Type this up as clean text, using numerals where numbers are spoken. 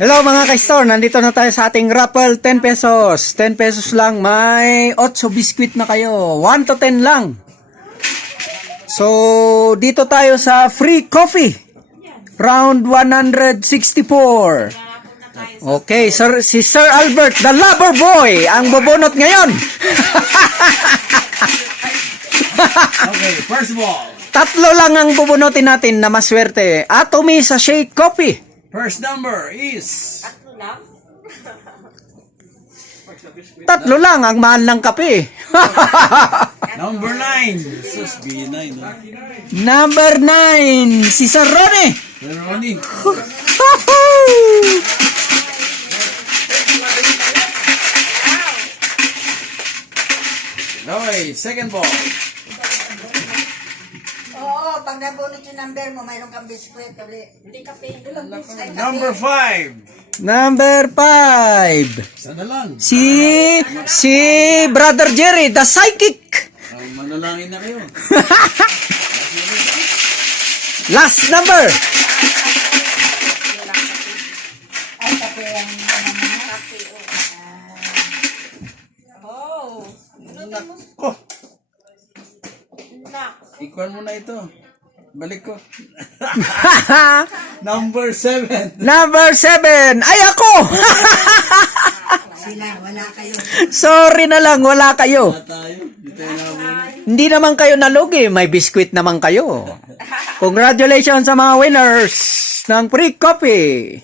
Hello mga ka-store, nandito na tayo sa ating raffle, 10 pesos. 10 pesos lang, may 8 biscuit na kayo. 1 to 10 lang. So, dito tayo sa free coffee. Round 164. Okay, sir, si Sir Albert, the lover boy, ang bubunot ngayon. Okay, first of all, Tatlo lang ang bubunutin natin na maswerte. Atomy sa Shake Coffee. first number is Tatlo lang ang mahal ng kape. number 9. Sus, B9, no? Number 9, si Sir Ronnie. Pero Ronnie, okay, second ball. Oo, pag nabunot yung number mo, mayroon kang biskwit ulit. Hindi kape. Number 5. Number 5, Sana lang. si Brother Jerry, the psychic. Manalangin na kayo. Last number, Ay, kape ang kape. Oh. Oh, ikuan mo na ito. Balik ko. Number 7. number 7, ay ako. Sila, wala kayo. Sorry na lang, wala kayo. Tayo. Dito na muna. Hindi naman kayo nalugi, may biskwit naman kayo. Congratulations sa mga winners ng free coffee.